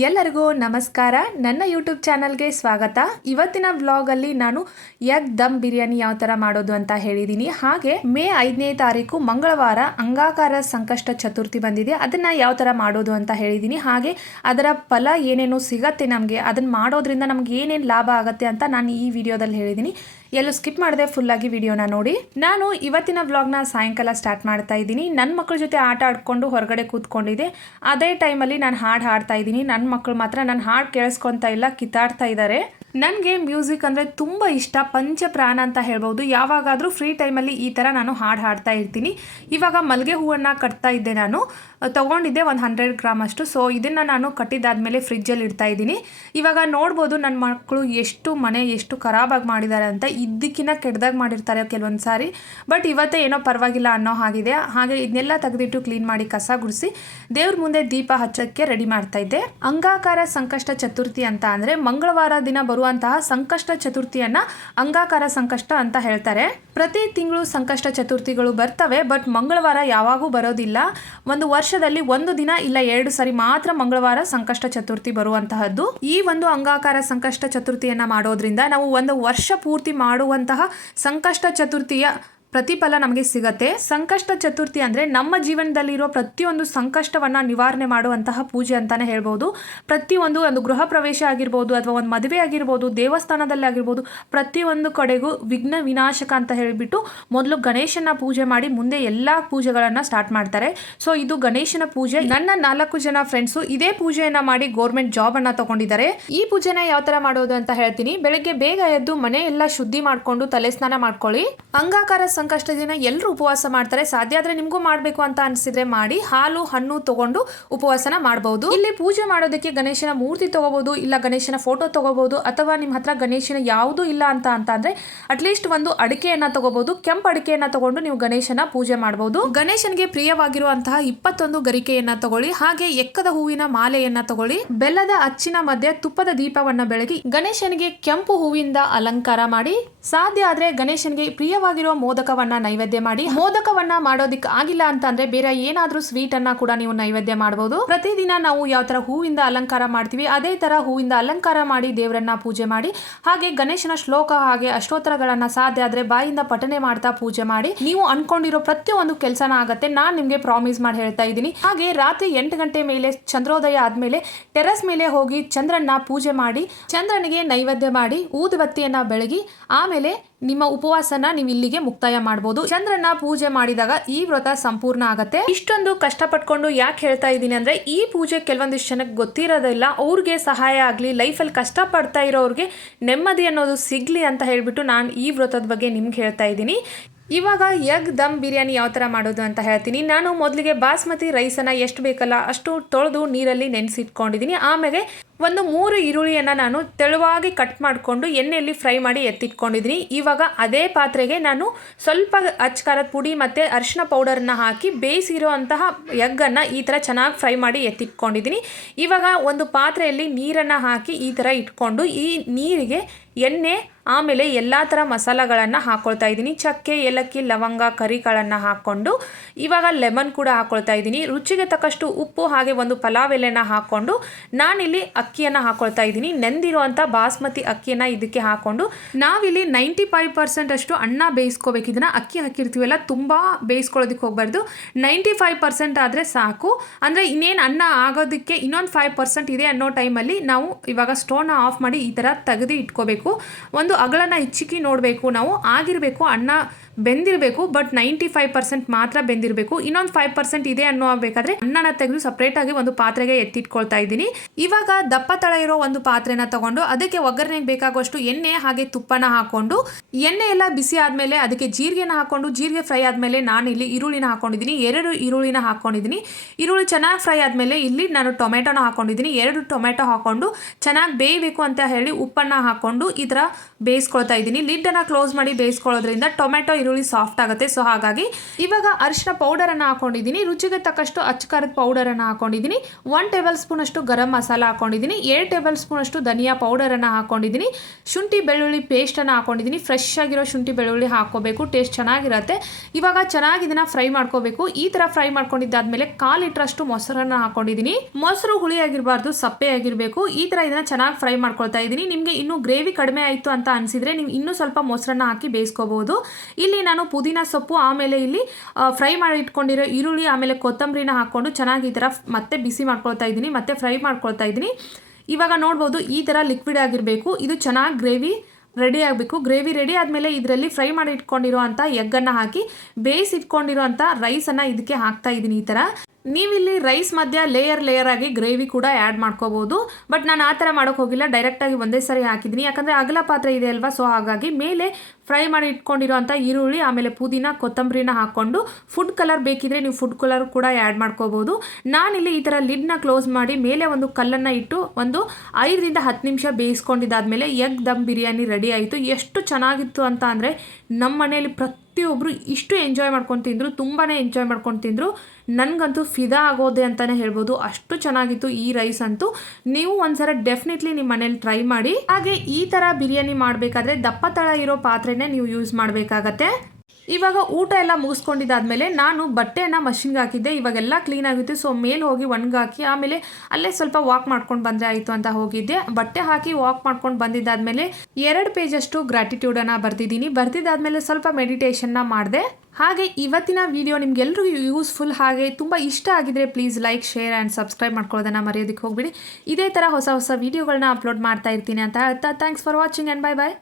ಎಲ್ಲರಿಗೂ ನಮಸ್ಕಾರ. ನನ್ನ ಯೂಟ್ಯೂಬ್ ಚಾನಲ್ಗೆ ಸ್ವಾಗತ. ಇವತ್ತಿನ ವ್ಲಾಗಲ್ಲಿ ನಾನು ಎಗ್ ದಮ್ ಬಿರಿಯಾನಿ ಯಾವ ಥರ ಮಾಡೋದು ಅಂತ ಹೇಳಿದ್ದೀನಿ. ಹಾಗೆ ಮೇ 5ನೇ ತಾರೀಕು ಮಂಗಳವಾರ ಅಂಗಾಕಾರ ಸಂಕಷ್ಟ ಚತುರ್ಥಿ ಬಂದಿದೆ. ಅದನ್ನು ಯಾವ ಥರ ಮಾಡೋದು ಅಂತ ಹೇಳಿದ್ದೀನಿ. ಹಾಗೆ ಅದರ ಫಲ ಏನೇನು ಸಿಗತ್ತೆ ನಮಗೆ, ಅದನ್ನು ಮಾಡೋದ್ರಿಂದ ನಮ್ಗೆ ಏನೇನು ಲಾಭ ಆಗುತ್ತೆ ಅಂತ ನಾನು ಈ ವಿಡಿಯೋದಲ್ಲಿ ಹೇಳಿದ್ದೀನಿ. ಎಲ್ಲೂ ಸ್ಕಿಪ್ ಮಾಡದೆ ಫುಲ್ಲಾಗಿ ವಿಡಿಯೋನ ನೋಡಿ. ನಾನು ಇವತ್ತಿನ ವ್ಲಾಗ್ನ ಸಾಯಂಕಾಲ ಸ್ಟಾರ್ಟ್ ಮಾಡ್ತಾ ಇದ್ದೀನಿ. ನನ್ನ ಮಕ್ಕಳ ಜೊತೆ ಆಟ ಆಡ್ಕೊಂಡು ಹೊರಗಡೆ ಕೂತ್ಕೊಂಡಿದ್ದೆ. ಅದೇ ಟೈಮಲ್ಲಿ ನಾನು ಹಾಡು ಹಾಡ್ತಾ ಇದ್ದೀನಿ. ನನ್ನ ಮಕ್ಕಳು ಮಾತ್ರ ನನ್ನ ಹಾಡು ಕೇಳಿಸ್ಕೊತಾ ಇಲ್ಲ, ಕಿತ್ತಾಡ್ತಾ ಇದ್ದಾರೆ. ನನಗೆ ಮ್ಯೂಸಿಕ್ ಅಂದರೆ ತುಂಬ ಇಷ್ಟ, ಪಂಚಪ್ರಾಣ ಅಂತ ಹೇಳ್ಬೋದು. ಯಾವಾಗಾದರೂ ಫ್ರೀ ಟೈಮಲ್ಲಿ ಈ ಥರ ನಾನು ಹಾಡು ಹಾಡ್ತಾ ಇರ್ತೀನಿ. ಇವಾಗ ಮಲ್ಲಿಗೆ ಹೂವನ್ನು ಕಟ್ತಾ ಇದ್ದೆ. ನಾನು ತೊಗೊಂಡಿದ್ದೆ ಒಂದು 100 ಗ್ರಾಮ್ ಅಷ್ಟು. ಸೊ ಇದನ್ನು ನಾನು ಕಟ್ಟಿದ್ದಾದಮೇಲೆ ಫ್ರಿಜ್ಜಲ್ಲಿ ಇಡ್ತಾ ಇದ್ದೀನಿ. ಇವಾಗ ನೋಡ್ಬೋದು ನನ್ನ ಮಕ್ಕಳು ಎಷ್ಟು ಖರಾಬಾಗಿ ಮಾಡಿದ್ದಾರೆ ಅಂತ. ಇದಕ್ಕಿಂತ ಕೆಟ್ಟದಾಗಿ ಮಾಡಿರ್ತಾರೆ ಕೆಲವೊಂದು ಸಾರಿ. ಬಟ್ ಇವತ್ತೇ ಏನೋ ಪರವಾಗಿಲ್ಲ ಅನ್ನೋ ಹಾಗಿದೆ. ಹಾಗೆ ಇದನ್ನೆಲ್ಲ ತೆಗೆದಿಟ್ಟು ಕ್ಲೀನ್ ಮಾಡಿ ಕಸ ಗುಡಿಸಿ ದೇವ್ರ ಮುಂದೆ ದೀಪ ಹಚ್ಚೋಕ್ಕೆ ರೆಡಿ ಮಾಡ್ತಾ ಇದ್ದೆ. ಅಂಗಾಕಾರ ಸಂಕಷ್ಟ ಚತುರ್ಥಿ ಅಂತ ಅಂದರೆ ಮಂಗಳವಾರ ದಿನ ಬರುವಂತಹ ಸಂಕಷ್ಟ ಚತುರ್ಥಿಯನ್ನ ಅಂಗಾಕಾರ ಸಂಕಷ್ಟ ಅಂತ ಹೇಳ್ತಾರೆ. ಪ್ರತಿ ತಿಂಗಳು ಸಂಕಷ್ಟ ಚತುರ್ಥಿಗಳು ಬರ್ತವೆ, ಬಟ್ ಮಂಗಳವಾರ ಯಾವಾಗೂ ಬರೋದಿಲ್ಲ. ಒಂದು ವರ್ಷದಲ್ಲಿ ಒಂದು ದಿನ ಇಲ್ಲ 2 ಸರಿ ಮಾತ್ರ ಮಂಗಳವಾರ ಸಂಕಷ್ಟ ಚತುರ್ಥಿ ಬರುವಂತಹದ್ದು. ಈ ಒಂದು ಅಂಗಾಕಾರ ಸಂಕಷ್ಟ ಚತುರ್ಥಿಯನ್ನ ಮಾಡೋದ್ರಿಂದ ನಾವು ಒಂದು ವರ್ಷ ಪೂರ್ತಿ ಮಾಡುವಂತಹ ಸಂಕಷ್ಟ ಚತುರ್ಥಿಯ ಪ್ರತಿಫಲ ನಮಗೆ ಸಿಗತ್ತೆ. ಸಂಕಷ್ಟ ಚತುರ್ಥಿ ಅಂದರೆ ನಮ್ಮ ಜೀವನದಲ್ಲಿರೋ ಪ್ರತಿಯೊಂದು ಸಂಕಷ್ಟವನ್ನು ನಿವಾರಣೆ ಮಾಡುವಂತಹ ಪೂಜೆ ಅಂತಾನೆ ಹೇಳ್ಬೋದು. ಒಂದು ಗೃಹ ಪ್ರವೇಶ ಆಗಿರ್ಬೋದು, ಅಥವಾ ಒಂದು ಮದುವೆ ಆಗಿರ್ಬೋದು, ದೇವಸ್ಥಾನದಲ್ಲಿ ಆಗಿರ್ಬೋದು, ಪ್ರತಿಯೊಂದು ಕಡೆಗೂ ವಿಘ್ನ ವಿನಾಶಕ ಅಂತ ಹೇಳಿಬಿಟ್ಟು ಮೊದಲು ಗಣೇಶನ ಪೂಜೆ ಮಾಡಿ ಮುಂದೆ ಎಲ್ಲ ಪೂಜೆಗಳನ್ನು ಸ್ಟಾರ್ಟ್ ಮಾಡ್ತಾರೆ. ಸೊ ಇದು ಗಣೇಶನ ಪೂಜೆ. ನನ್ನ 4 ಜನ ಫ್ರೆಂಡ್ಸು ಇದೇ ಪೂಜೆಯನ್ನ ಮಾಡಿ ಗೌರ್ಮೆಂಟ್ ಜಾಬ್ ಅನ್ನ ತಗೊಂಡಿದ್ದಾರೆ. ಈ ಪೂಜೆನ ಯಾವ ತರ ಮಾಡೋದು ಅಂತ ಹೇಳ್ತೀನಿ. ಬೆಳಗ್ಗೆ ಬೇಗ ಎದ್ದು ಮನೆ ಎಲ್ಲ ಶುದ್ಧಿ ಮಾಡ್ಕೊಂಡು ತಲೆ ಸ್ನಾನ ಮಾಡ್ಕೊಳ್ಳಿ. ಅಂಗಾಕಾರ ಸಂಕಷ್ಟ ದಿನ ಎಲ್ಲರೂ ಉಪವಾಸ ಮಾಡ್ತಾರೆ. ಸಾಧ್ಯ ಆದ್ರೆ ನಿಮ್ಗೂ ಮಾಡ್ಬೇಕು ಅಂತ ಅನ್ಸಿದ್ರೆ ಮಾಡಿ. ಹಾಲು ಹಣ್ಣು ತಗೊಂಡು ಉಪವಾಸನ ಮಾಡಬಹುದು. ಇಲ್ಲಿ ಪೂಜೆ ಮಾಡೋದಕ್ಕೆ ಗಣೇಶನ ಮೂರ್ತಿ ತಗೋಬಹುದು, ಇಲ್ಲ ಗಣೇಶನ ಫೋಟೋ ತಗೋಬಹುದು, ಅಥವಾ ನಿಮ್ಮ ಹತ್ರ ಗಣೇಶನ ಯಾವುದೂ ಇಲ್ಲ ಅಂತ ಅಂದ್ರೆ ಅಟ್ಲೀಸ್ಟ್ ಒಂದು ಅಡಿಕೆಯನ್ನ ತಗೋಬಹುದು. ಕೆಂಪು ಅಡಿಕೆಯನ್ನ ತಗೊಂಡು ನೀವು ಗಣೇಶನ ಪೂಜೆ ಮಾಡಬಹುದು. ಗಣೇಶನಿಗೆ ಪ್ರಿಯವಾಗಿರುವಂತಹ 21 ಗರಿಕೆಯನ್ನ ತಗೊಳ್ಳಿ. ಹಾಗೆ ಎಕ್ಕದ ಹೂವಿನ ಮಾಲೆಯನ್ನ ತಗೊಳ್ಳಿ. ಬೆಲ್ಲದ ಅಚ್ಚಿನ ಮಧ್ಯೆ ತುಪ್ಪದ ದೀಪವನ್ನ ಬೆಳಗಿ ಗಣೇಶನಿಗೆ ಕೆಂಪು ಹೂವಿಂದ ಅಲಂಕಾರ ಮಾಡಿ. ಸಾಧ್ಯ ಆದ್ರೆ ಗಣೇಶನಿಗೆ ಪ್ರಿಯವಾಗಿರುವ ಮೋದಕವನ್ನ ನೈವೇದ್ಯ ಮಾಡಿ. ಮೋದಕವನ್ನ ಮಾಡೋದಿಕ್ಕೆ ಆಗಿಲ್ಲ ಅಂತ ಅಂದ್ರೆ ಬೇರೆ ಏನಾದ್ರೂ ಸ್ವೀಟ್ ಅನ್ನ ಕೂಡ ನೀವು ನೈವೇದ್ಯ ಮಾಡಬಹುದು. ಪ್ರತಿದಿನ ನಾವು ಯಾವ ತರ ಹೂವಿಂದ ಅಲಂಕಾರ ಮಾಡ್ತೀವಿ ಅದೇ ತರ ಹೂವಿಂದ ಅಲಂಕಾರ ಮಾಡಿ ದೇವರನ್ನ ಪೂಜೆ ಮಾಡಿ. ಹಾಗೆ ಗಣೇಶನ ಶ್ಲೋಕ ಹಾಗೆ ಅಷ್ಟೋತ್ತರಗಳನ್ನ ಸಾಧ್ಯ ಆದ್ರೆ ಬಾಯಿಂದ ಪಠನೆ ಮಾಡ್ತಾ ಪೂಜೆ ಮಾಡಿ. ನೀವು ಅನ್ಕೊಂಡಿರೋ ಪ್ರತಿಯೊಂದು ಕೆಲಸನ ಆಗತ್ತೆ. ನಾನ್ ನಿಮ್ಗೆ ಪ್ರಾಮಿಸ್ ಮಾಡಿ ಹೇಳ್ತಾ ಇದ್ದೀನಿ. ಹಾಗೆ ರಾತ್ರಿ 8 ಗಂಟೆ ಮೇಲೆ ಚಂದ್ರೋದಯ ಆದ್ಮೇಲೆ ಟೆರಸ್ ಮೇಲೆ ಹೋಗಿ ಚಂದ್ರನ್ನ ಪೂಜೆ ಮಾಡಿ, ಚಂದ್ರನಿಗೆ ನೈವೇದ್ಯ ಮಾಡಿ, ಊದುಬತ್ತಿಯನ್ನ ಬೆಳಗಿ ಆಮೇಲೆ ನಿಮ್ಮ ಉಪವಾಸನ ನೀವು ಇಲ್ಲಿಗೆ ಮುಕ್ತಾಯ ಮಾಡಬಹುದು. ಚಂದ್ರನ ಪೂಜೆ ಮಾಡಿದಾಗ ಈ ವ್ರತ ಸಂಪೂರ್ಣ ಆಗತ್ತೆ. ಇಷ್ಟೊಂದು ಕಷ್ಟಪಟ್ಕೊಂಡು ಯಾಕೆ ಹೇಳ್ತಾ ಇದ್ದೀನಿ ಅಂದ್ರೆ ಈ ಪೂಜೆ ಕೆಲವೊಂದಿಷ್ಟು ಜನಕ್ಕೆ ಗೊತ್ತಿರೋದಿಲ್ಲ. ಅವ್ರಿಗೆ ಸಹಾಯ ಆಗ್ಲಿ, ಲೈಫಲ್ಲಿ ಕಷ್ಟ ಪಡ್ತಾ ಇರೋರಿಗೆ ನೆಮ್ಮದಿ ಅನ್ನೋದು ಸಿಗ್ಲಿ ಅಂತ ಹೇಳ್ಬಿಟ್ಟು ನಾನು ಈ ವ್ರತದ ಬಗ್ಗೆ ನಿಮ್ಗೆ ಹೇಳ್ತಾ ಇದ್ದೀನಿ. ಇವಾಗ ಎಗ್ ದಮ್ ಬಿರಿಯಾನಿ ಯಾವ ಥರ ಮಾಡೋದು ಅಂತ ಹೇಳ್ತೀನಿ. ನಾನು ಮೊದಲಿಗೆ ಬಾಸ್ಮತಿ ರೈಸನ್ನು ಎಷ್ಟು ಬೇಕಲ್ಲ ಅಷ್ಟು ತೊಳೆದು ನೀರಲ್ಲಿ ನೆನೆಸಿಟ್ಕೊಂಡಿದ್ದೀನಿ. ಆಮೇಲೆ ಒಂದು 3 ಈರುಳ್ಳಿಯನ್ನು ನಾನು ತೆಳುವಾಗಿ ಕಟ್ ಮಾಡಿಕೊಂಡು ಎಣ್ಣೆಯಲ್ಲಿ ಫ್ರೈ ಮಾಡಿ ಎತ್ತಿಟ್ಕೊಂಡಿದ್ದೀನಿ. ಇವಾಗ ಅದೇ ಪಾತ್ರೆಗೆ ನಾನು ಸ್ವಲ್ಪ ಅಚ್ಕಾರದ ಪುಡಿ ಮತ್ತು ಅರಿಶಿನ ಪೌಡರನ್ನ ಹಾಕಿ ಬೇಯಿಸಿರೋ ಅಂತಹ ಎಗ್ಗನ್ನು ಈ ಥರ ಚೆನ್ನಾಗಿ ಫ್ರೈ ಮಾಡಿ ಎತ್ತಿಟ್ಕೊಂಡಿದ್ದೀನಿ. ಇವಾಗ ಒಂದು ಪಾತ್ರೆಯಲ್ಲಿ ನೀರನ್ನು ಹಾಕಿ ಈ ಥರ ಇಟ್ಕೊಂಡು ಈ ನೀರಿಗೆ ಎಣ್ಣೆ ಆಮೇಲೆ ಎಲ್ಲ ಥರ ಮಸಾಲೆಗಳನ್ನು ಹಾಕ್ಕೊಳ್ತಾ ಇದ್ದೀನಿ. ಚಕ್ಕೆ, ಏಲಕ್ಕಿ, ಲವಂಗ, ಕರಿಕಾಳನ್ನು ಹಾಕ್ಕೊಂಡು ಇವಾಗ ಲೆಮನ್ ಕೂಡ ಹಾಕ್ಕೊಳ್ತಾ ಇದ್ದೀನಿ. ರುಚಿಗೆ ತಕ್ಕಷ್ಟು ಉಪ್ಪು ಹಾಗೆ ಒಂದು ಪಲಾವ್ ಎಲೆನ ಹಾಕ್ಕೊಂಡು ನಾನಿಲ್ಲಿ ಅಕ್ಕಿಯನ್ನು ಹಾಕ್ಕೊಳ್ತಾ ಇದ್ದೀನಿ. ನೆಂದಿರುವಂಥ ಬಾಸ್ಮತಿ ಅಕ್ಕಿಯನ್ನು ಇದಕ್ಕೆ ಹಾಕ್ಕೊಂಡು ನಾವಿಲ್ಲಿ 95% ಅಷ್ಟು ಅನ್ನ ಬೇಯಿಸ್ಕೋಬೇಕು. ಇದನ್ನು ಅಕ್ಕಿ ಹಾಕಿರ್ತೀವಲ್ಲ ತುಂಬ ಬೇಯಿಸ್ಕೊಳ್ಳೋದಕ್ಕೆ ಹೋಗಬಾರ್ದು. 95% ಆದರೆ ಸಾಕು. ಅಂದರೆ ಇನ್ನೇನು ಅನ್ನ ಆಗೋದಕ್ಕೆ ಇನ್ನೊಂದು 5% ಇದೆ ಅನ್ನೋ ಟೈಮಲ್ಲಿ ನಾವು ಇವಾಗ ಸ್ಟೋವ್ನ ಆಫ್ ಮಾಡಿ ಈ ಥರ ತೆಗೆದು ಇಟ್ಕೋಬೇಕು. ಒಂದು ಅಗಳನ್ನ ಇಚ್ಚಿಕಿ ನೋಡಬೇಕು. ನಾವು ಆಗಿರಬೇಕು, ಅನ್ನ ಬೆಂದಿರಬೇಕು, ಬಟ್ 95% ಮಾತ್ರ ಬೆಂದಿರಬೇಕು. ಇನ್ನೊಂದು 5% ಇದೆ ಅನ್ನೋ ಬೇಕಾದ್ರೆ ಅನ್ನನ ತೆಗೆದು ಸಪ್ರೇಟ್ ಆಗಿ ಒಂದು ಪಾತ್ರೆಗೆ ಎತ್ತಿಟ್ಕೊಳ್ತಾ ಇದ್ದೀನಿ. ಇವಾಗ ದಪ್ಪ ತಳ ಇರೋ ಒಂದು ಪಾತ್ರೆನ ತಗೊಂಡು ಅದಕ್ಕೆ ಒಗ್ಗರಣೆಗೆ ಬೇಕಾಗುವಷ್ಟು ಎಣ್ಣೆ ಹಾಗೆ ತುಪ್ಪನ ಹಾಕೊಂಡು ಎಣ್ಣೆ ಎಲ್ಲ ಬಿಸಿ ಆದ್ಮೇಲೆ ಅದಕ್ಕೆ ಜೀರಿಗೆನ ಹಾಕೊಂಡು ಜೀರಿಗೆ ಫ್ರೈ ಆದ್ಮೇಲೆ ನಾನು ಇಲ್ಲಿ ಈರುಳ್ಳಿನ ಹಾಕೊಂಡಿದ್ದೀನಿ. 2 ಈರುಳ್ಳಿನ ಹಾಕೊಂಡಿದ್ದೀನಿ. ಈರುಳ್ಳಿ ಚೆನ್ನಾಗಿ ಫ್ರೈ ಆದ್ಮೇಲೆ ಇಲ್ಲಿ ನಾನು ಟೊಮೆಟೊನ ಹಾಕೊಂಡಿದ್ದೀನಿ. 2 ಟೊಮೆಟೊ ಹಾಕೊಂಡು ಚೆನ್ನಾಗಿ ಬೇಯಬೇಕು ಅಂತ ಹೇಳಿ ಉಪ್ಪನ್ನ ಹಾಕೊಂಡು ಈ ಥರ ಬೇಯಿಸ್ಕೊಳ್ತಾ ಇದ್ದೀನಿ. ಲಿಡ್ ಅನ್ನ ಕ್ಲೋಸ್ ಮಾಡಿ ಬೇಯಿಸ್ಕೊಳ್ಳೋದ್ರಿಂದ ಟೊಮೆಟೊ ಈರುಳ್ಳಿ ಸಾಫ್ಟ್ ಆಗುತ್ತೆ. ಸೊ ಹಾಗಾಗಿ ಇವಾಗ ಅರಿಶಿನ ಪೌಡರನ್ನು ಹಾಕೊಂಡಿದ್ದೀನಿ, ರುಚಿಗೆ ತಕ್ಕಷ್ಟು ಅಚ್ಚಕಾರದ ಪೌಡರನ್ನು ಹಾಕೊಂಡಿದ್ದೀನಿ, 1 ಟೇಬಲ್ ಸ್ಪೂನ್ ಅಷ್ಟು ಗರಂ ಮಸಾಲ ಹಾಕೊಂಡಿದ್ದೀನಿ, 2 ಟೇಬಲ್ ಸ್ಪೂನ್ ಅಷ್ಟು ಧನಿಯಾ ಪೌಡರನ್ನು ಹಾಕೊಂಡಿದ್ದೀನಿ, ಶುಂಠಿ ಬೆಳ್ಳುಳ್ಳಿ ಪೇಸ್ಟನ್ನು ಹಾಕೊಂಡಿದ್ದೀನಿ. ಫ್ರೆಶ್ ಆಗಿರೋ ಶುಂಠಿ ಬೆಳ್ಳುಳ್ಳಿ ಹಾಕೋಬೇಕು, ಟೇಸ್ಟ್ ಚೆನ್ನಾಗಿರುತ್ತೆ. ಇವಾಗ ಚೆನ್ನಾಗಿ ಇದನ್ನ ಫ್ರೈ ಮಾಡ್ಕೋಬೇಕು. ಈ ತರ ಫ್ರೈ ಮಾಡ್ಕೊಂಡಿದ್ದಾದ್ಮೇಲೆ 1/4 ಲೀಟರ್ ಮೊಸರನ್ನ ಹಾಕೊಂಡಿದ್ದೀನಿ. ಮೊಸರು ಹುಳಿ ಆಗಿರಬಾರ್ದು, ಸಪ್ಪೆ ಆಗಿರಬೇಕು. ಈ ತರ ಇದನ್ನ ಚೆನ್ನಾಗಿ ಫ್ರೈ ಮಾಡ್ಕೊಳ್ತಾ ಇದ್ದೀನಿ. ನಿಮಗೆ ಇನ್ನೂ ಗ್ರೇವಿ ಕಡಿಮೆ ಆಯಿತು ಅಂತ ಅನಿಸಿದ್ರೆ ನೀವು ಇನ್ನೂ ಸ್ವಲ್ಪ ಮೊಸರನ್ನ ಹಾಕಿ ಬೇಯಿಸ್ಕೋಬಹುದು. ಇಲ್ಲಿ ನಾನು ಪುದೀನ ಸೊಪ್ಪು ಆಮೇಲೆ ಇಲ್ಲಿ ಫ್ರೈ ಮಾಡಿ ಇಟ್ಕೊಂಡಿರೋ ಈರುಳ್ಳಿ ಆಮೇಲೆ ಕೊತ್ತಂಬರಿನ ಹಾಕೊಂಡು ಚೆನ್ನಾಗಿ ಈ ಥರ ಮತ್ತೆ ಬಿಸಿ ಮಾಡ್ಕೊಳ್ತಾ ಇದ್ದೀನಿ, ಮತ್ತೆ ಫ್ರೈ ಮಾಡ್ಕೊಳ್ತಾ ಇದ್ದೀನಿ. ಇವಾಗ ನೋಡ್ಬೋದು ಈ ಥರ ಲಿಕ್ವಿಡ್ ಆಗಿರಬೇಕು. ಇದು ಚೆನ್ನಾಗಿ ಗ್ರೇವಿ ರೆಡಿ ಆಗಬೇಕು. ಗ್ರೇವಿ ರೆಡಿ ಆದಮೇಲೆ ಇದರಲ್ಲಿ ಫ್ರೈ ಮಾಡಿ ಇಟ್ಕೊಂಡಿರೋ ಅಂಥ ಎಗ್ಗನ್ನು ಹಾಕಿ ಬೇಯಿಸಿ ಇಟ್ಕೊಂಡಿರೋ ಅಂಥ ರೈಸನ್ನು ಇದಕ್ಕೆ ಹಾಕ್ತಾ ಇದ್ದೀನಿ. ಈ ಥರ ನೀವಿಲ್ಲಿ ರೈಸ್ ಮಧ್ಯ ಲೇಯರ್ ಆಗಿ ಗ್ರೇವಿ ಕೂಡ ಆ್ಯಡ್ ಮಾಡ್ಕೋಬೋದು. ಬಟ್ ನಾನು ಆ ಥರ ಮಾಡೋಕ್ಕೆ ಹೋಗಿಲ್ಲ, ಡೈರೆಕ್ಟಾಗಿ ಒಂದೇ ಸರಿ ಹಾಕಿದ್ದೀನಿ. ಯಾಕಂದರೆ ಅಗಲ ಪಾತ್ರೆ ಇದೆ ಅಲ್ವಾ, ಸೊ ಹಾಗಾಗಿ ಮೇಲೆ ಫ್ರೈ ಮಾಡಿ ಇಟ್ಕೊಂಡಿರೋ ಅಂಥ ಈರುಳ್ಳಿ ಆಮೇಲೆ ಪುದೀನ ಕೊತ್ತಂಬರಿನ ಹಾಕ್ಕೊಂಡು ಫುಡ್ ಕಲರ್ ಬೇಕಿದ್ರೆ ನೀವು ಫುಡ್ ಕಲರ್ ಕೂಡ ಆ್ಯಡ್ ಮಾಡ್ಕೋಬೋದು. ನಾನಿಲ್ಲಿ ಈ ಥರ ಲಿಡ್ನ ಕ್ಲೋಸ್ ಮಾಡಿ ಮೇಲೆ ಒಂದು ಕಲ್ಲನ್ನು ಇಟ್ಟು ಒಂದು 5 ರಿಂದ 10 ನಿಮಿಷ ಬೇಯಿಸ್ಕೊಂಡಿದ್ದಾದಮೇಲೆ ಎಗ್ ದಮ್ ಬಿರಿಯಾನಿ ರೆಡಿ ಆಯಿತು. ಎಷ್ಟು ಚೆನ್ನಾಗಿತ್ತು ಅಂತ ಅಂದರೆ ನಮ್ಮ ಮನೆಯಲ್ಲಿ ಪ್ರತಿಯೊಬ್ಬರು ಇಷ್ಟು ಎಂಜಾಯ್ ಮಾಡ್ಕೊಂಡು ತಿಂದರು, ತುಂಬಾ ಎಂಜಾಯ್ ಮಾಡ್ಕೊಂಡು ತಿಂದರು. ನನಗಂತೂ ಫಿದಾ ಆಗೋದೆ ಅಂತಲೇ ಹೇಳ್ಬೋದು, ಅಷ್ಟು ಚೆನ್ನಾಗಿತ್ತು ಈ ರೈಸ್ ಅಂತೂ. ನೀವು ಒಂದ್ಸಲ ಡೆಫಿನೆಟ್ಲಿ ನಿಮ್ಮ ಮನೇಲಿ ಟ್ರೈ ಮಾಡಿ. ಹಾಗೆ ಈ ಥರ ಬಿರಿಯಾನಿ ಮಾಡಬೇಕಾದ್ರೆ ದಪ್ಪ ತಳ ಇರೋ ಪಾತ್ರೆನೇ ನೀವು ಯೂಸ್ ಮಾಡಬೇಕಾಗತ್ತೆ. ಇವಾಗ ಊಟ ಎಲ್ಲ ಮುಗಿಸ್ಕೊಂಡಿದ್ದಾದ್ಮೇಲೆ ನಾನು ಬಟ್ಟೆಯನ್ನು ಮಷಿನ್ಗೆ ಹಾಕಿದ್ದೆ. ಇವಾಗೆಲ್ಲ ಕ್ಲೀನ್ ಆಗಿತ್ತು, ಸೊ ಮೇಲೆ ಹೋಗಿ ಒಣಗಾಕಿ ಆಮೇಲೆ ಅಲ್ಲೇ ಸ್ವಲ್ಪ ವಾಕ್ ಮಾಡ್ಕೊಂಡು ಬಂದರೆ ಆಯಿತು ಅಂತ ಹೋಗಿದ್ದೆ. ಬಟ್ಟೆ ಹಾಕಿ ವಾಕ್ ಮಾಡ್ಕೊಂಡು ಬಂದಿದ್ದಾದಮೇಲೆ 2 ಪೇಜಷ್ಟು ಗ್ರ್ಯಾಟಿಟ್ಯೂಡನ್ನು ಬರ್ತಿದ್ದೀನಿ. ಬರ್ತಿದ್ದಾದಮೇಲೆ ಸ್ವಲ್ಪ ಮೆಡಿಟೇಷನ್ನ ಮಾಡಿದೆ. ಹಾಗೆ ಇವತ್ತಿನ ವಿಡಿಯೋ ನಿಮ್ಗೆಲ್ರಿಗೂ ಯೂಸ್ಫುಲ್ ಹಾಗೆ ತುಂಬ ಇಷ್ಟ ಆಗಿದ್ರೆ please like, share and subscribe ಮಾಡ್ಕೊಳ್ಳೋದನ್ನು ಮರೆಯೋದಕ್ಕೆ ಹೋಗ್ಬಿಡಿ. ಇದೇ ಥರ ಹೊಸ ವಿಡಿಯೋಗಳನ್ನ ಅಪ್ಲೋಡ್ ಮಾಡ್ತಾ ಇರ್ತೀನಿ ಅಂತ ಹೇಳ್ತಾ thanks for watching and bye bye.